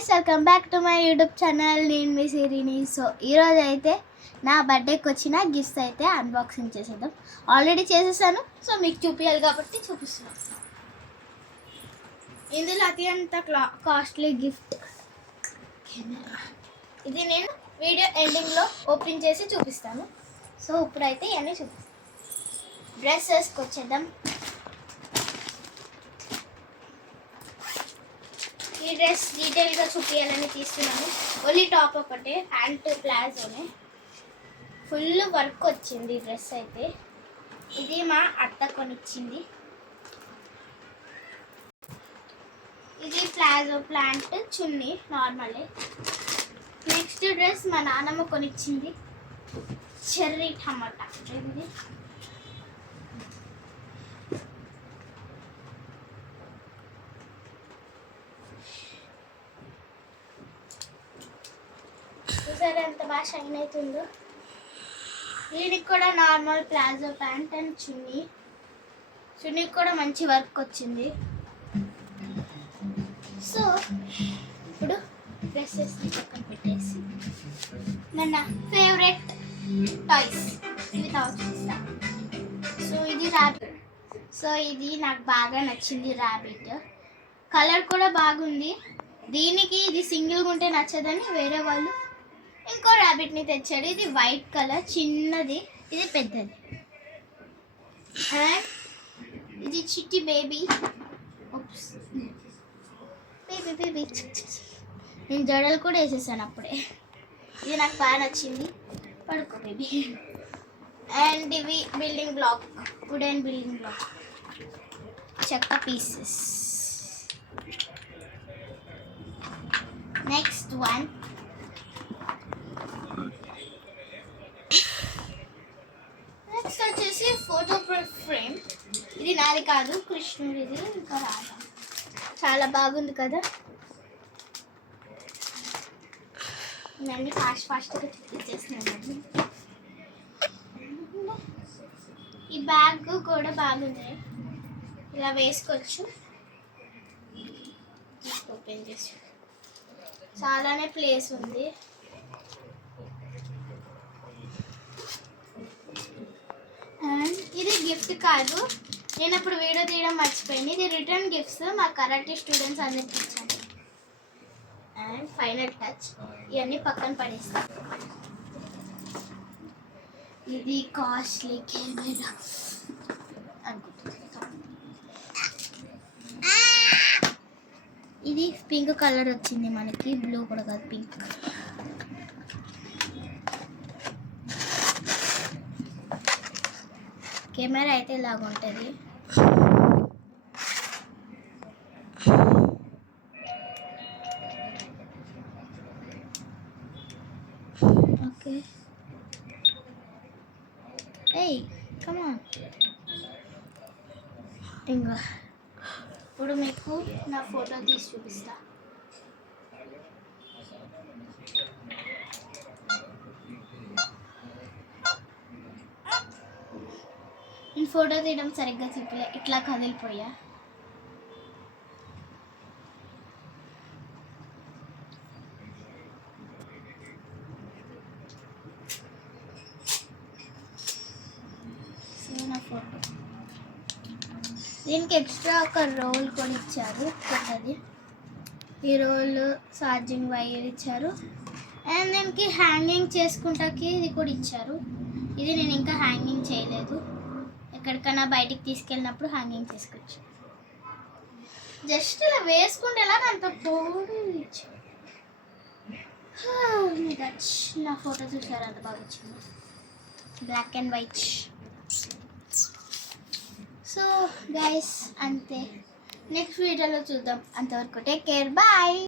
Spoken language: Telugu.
Guys, welcome back to my YouTube channel. నేను మీ సిరిని. సో ఈరోజు అయితే నా బర్త్డేకి వచ్చిన గిఫ్ట్స్ అయితే అన్బాక్సింగ్ చేసేద్దాం. ఆల్రెడీ చేసేసాను, సో మీకు చూపించాలి కాబట్టి చూపిస్తున్నాను. ఇందులో అత్యంత కాస్ట్లీ గిఫ్ట్ ఇది. నేను వీడియో ఎండింగ్లో ఓపెన్ చేసి చూపిస్తాను. సో ఇప్పుడైతే ఇవన్నీ చూపిస్తాను. డ్రెస్సెస్కి వచ్చేద్దాం. ఈ డ్రెస్ డీటెయిల్గా చూపించాలని తీస్తున్నాను. ఓన్లీ టాప్ ఒకటే, ప్యాంట్ ప్లాజోనే. ఫుల్ వర్క్ వచ్చింది ఈ డ్రెస్ అయితే. ఇది మా అత్త కొనిచ్చింది. ఇది ప్లాజో ప్యాంట్, చున్నీ నార్మలే. నెక్స్ట్ డ్రెస్ మా నాన్నమ్మ కొనిచ్చింది, చెర్రీ టమాటా. ఇది చూసారా ఎంత బాగా షైన్ అవుతుందో. దీనికి కూడా నార్మల్ ప్లాజో ప్యాంట్ అండ్ చున్నీకి కూడా మంచి వర్క్ వచ్చింది. సో ఇప్పుడు డ్రెస్సెస్ పక్కన పెట్టేసి మన ఫేవరెట్ టాయ్స్ ఇవి చూపిస్తా. సో ఇది ర్యాబిట్. సో ఇది నాకు బాగా నచ్చింది. ర్యాబిట్ కలర్ కూడా బాగుంది. దీనికి ఇది సింగిల్గా ఉంటే నచ్చదని వేరే వాళ్ళు ఇంకో ర్యాబిట్ని తెచ్చాడు. ఇది వైట్ కలర్, చిన్నది, ఇది పెద్దది. అండ్ ఇది చిట్టి బేబీ. బేబీ నేను జడలు కూడా వేసేసాను అప్పుడే. ఇది నాకు బాగా నచ్చింది. పడుకో బేబీ. అండ్ ఇవి building block, wooden building block, చెక్క పీసెస్. నెక్స్ట్ వన్ వచ్చేసి ఫోటో ఫ్రేమ్. ఇది నాది కాదు, కృష్ణుడిది, ఇంకా రాదా. చాలా బాగుంది కదా. నేను ఫాస్ట్గా చూపించేస్తున్నాను. ఈ బ్యాగ్ కూడా బాగుంది, ఇలా వేసుకోవచ్చు. ఓపెన్ చేసి చాలానే ప్లేస్ ఉంది. అండ్ ఇది గిఫ్ట్ కాదు, నేను ఇప్పుడు వీడియో తీయడం మర్చిపోయింది. ఇది రిటర్న్ గిఫ్ట్స్ మా కరాటే స్టూడెంట్స్ అందరికి ఇచ్చాను. అండ్ ఫైనల్ టచ్, ఇవన్నీ పక్కన పడేస్తాను. ఇది కాస్ట్లీ కెమెరా అనుకుంటున్నాను. ఇది పింక్ కలర్ వచ్చింది మనకి, బ్లూ కూడా కాదు, పింక్. కెమెరా అయితే ఇలాగ ఉంటుంది. ఓకే, ఏయ్ కమాన్. ఇంకా ఇప్పుడు మీకు నా ఫోటో తీసి చూపిస్తా. నేను ఫోటో తీయడం సరిగ్గా చెప్పలే, ఇట్లా కదిలిపోయా. సో నా ఫోటో. దీనికి ఎక్స్ట్రా ఒక రోల్ కూడా ఇచ్చారు కొత్తది. ఈ రోల్ ఛార్జింగ్ వైర్ ఇచ్చారు. అండ్ దీనికి హ్యాంగింగ్ చేసుకుంటాకి ఇది కూడా ఇచ్చారు. ఇది నేను ఇంకా హ్యాంగింగ్ చేయలేదు. ఎక్కడికైనా బయటికి తీసుకెళ్ళినప్పుడు హ్యాంగింగ్ చేసుకోవచ్చు. జస్ట్ ఇలా వేసుకుంటే ఎలా అంత పొడి ఇచ్చారు. నా ఫోటో చూసారు, అంత బాగా వచ్చింది, black and white. So guys అంతే, నెక్స్ట్ వీడియోలో చూద్దాం. అంతవరకు టేక్ కేర్, బాయ్.